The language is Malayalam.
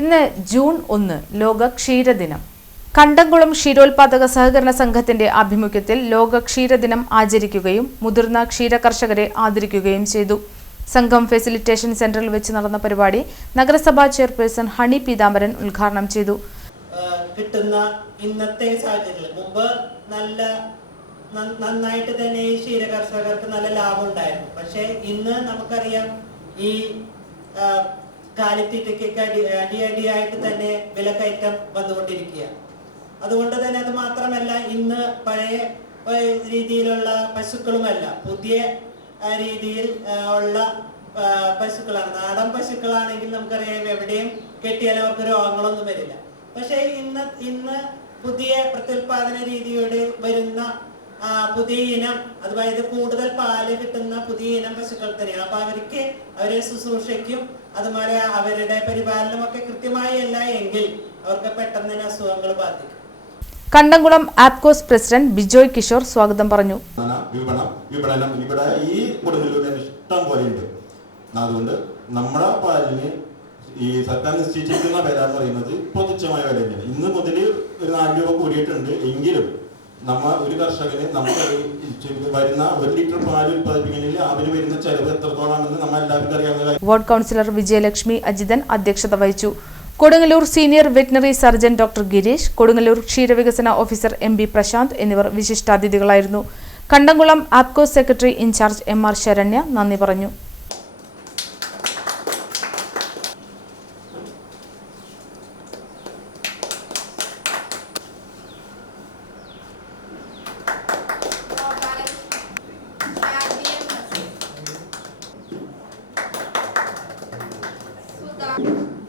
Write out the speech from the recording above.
ഇന്ന് ജൂൺ 1 ലോക ക്ഷീരദിനം. കണ്ടംകുളം ക്ഷീരോത്പാദക സഹകരണ സംഘത്തിന്റെ ആഭിമുഖ്യത്തിൽ ലോക ക്ഷീരദിനം ആചരിക്കുകയും മുതിർന്ന ക്ഷീരകർഷകരെ ആദരിക്കുകയും ചെയ്തു. സംഘം ഫെസിലിറ്റേഷൻ സെന്ററിൽ വെച്ച് നടന്ന പരിപാടി നഗരസഭാ ചെയർപേഴ്സൺ ഹണി പീതാംബരൻ ഉദ്ഘാടനം ചെയ്തു. കിട്ടുന്ന ഇന്നത്തെ സാഹചര്യത്തിൽ മുമ്പ് നന്നായിട്ട് തന്നെ ഈ ക്ഷീരകർഷകർക്ക് നല്ല ലാഭം ഉണ്ടായിരുന്നു. പക്ഷേ ഇന്ന് നമുക്കറിയാം ഈ കാലിത്തീറ്റയ്ക്കൊക്കെ അടിയായിട്ട് തന്നെ വിലക്കയറ്റം വന്നുകൊണ്ടിരിക്കുക. അതുകൊണ്ട് തന്നെ അത് മാത്രമല്ല, ഇന്ന് പഴയ രീതിയിലുള്ള പശുക്കളുമല്ല, പുതിയ രീതിയിൽ ഉള്ള പശുക്കളാണ്. നാടൻ പശുക്കളാണെങ്കിൽ നമുക്കറിയാം എവിടെയും കെട്ടിയാൽ അവർക്ക് രോഗങ്ങളൊന്നും വരില്ല. പക്ഷേ ഇന്ന് പുതിയ പ്രത്യുൽപാദന രീതിയോടെ വരുന്ന പുതിയ ഇനം, അതായത് കൂടുതൽ പാല് കിട്ടുന്ന പുതിയ ഇനം പശുക്കൾ തന്നെയാണ്. അപ്പൊ അവർക്ക് അവരെ ശുശ്രൂഷയ്ക്കും അതുപോലെ അവരുടെ പരിപാലനമൊക്കെ കൃത്യമായി അല്ല എങ്കിൽ അവർക്ക് പെട്ടെന്ന് തന്നെ അസുഖങ്ങൾ ബാധിക്കും. കണ്ടംകുളം ആപ്കോസ് പ്രസിഡന്റ് ബിജോയ് കിഷോർ സ്വാഗതം പറഞ്ഞു. വിപണനം ഇവിടെ ഈ കൊടുങ്ങല്ലൂരിൽ ഇഷ്ടം പോലെയുണ്ട്. അതുകൊണ്ട് നമ്മുടെ പാലിന് ഈ സർക്കാർ നിശ്ചയിച്ചിരിക്കുന്ന വില എന്ന് പറയുന്നത് ഇപ്പോൾ തുച്ഛമായ വില തന്നെയാണ്. ഇന്ന് മുതൽ ഒരു 4 രൂപ കൂടിയിട്ടുണ്ട്. എങ്കിലും ഒരു കർഷകന് നമുക്ക് വരുന്ന 1 ലിറ്റർ പാൽ ഉത്പാദിപ്പിക്കുന്നതിൽ അവന് വരുന്ന ചെലവ് എത്രത്തോളാണെന്ന് നമ്മൾ എല്ലാവർക്കും അറിയാവുന്ന. വാർഡ് കൗൺസിലർ വിജയലക്ഷ്മി അജിതൻ അധ്യക്ഷത വഹിച്ചു. Kodungallur senior veterinary surgeon doctor Girish, Kodungallur ക്ഷീരവികസന ഓഫീസർ MB പ്രശാന്ത് എന്നിവർ വിശിഷ്ടാതിഥികളായിരുന്നു. Kandamkulam Apcos secretary incharge MR Saranya നന്ദി പറഞ്ഞു. Sudah.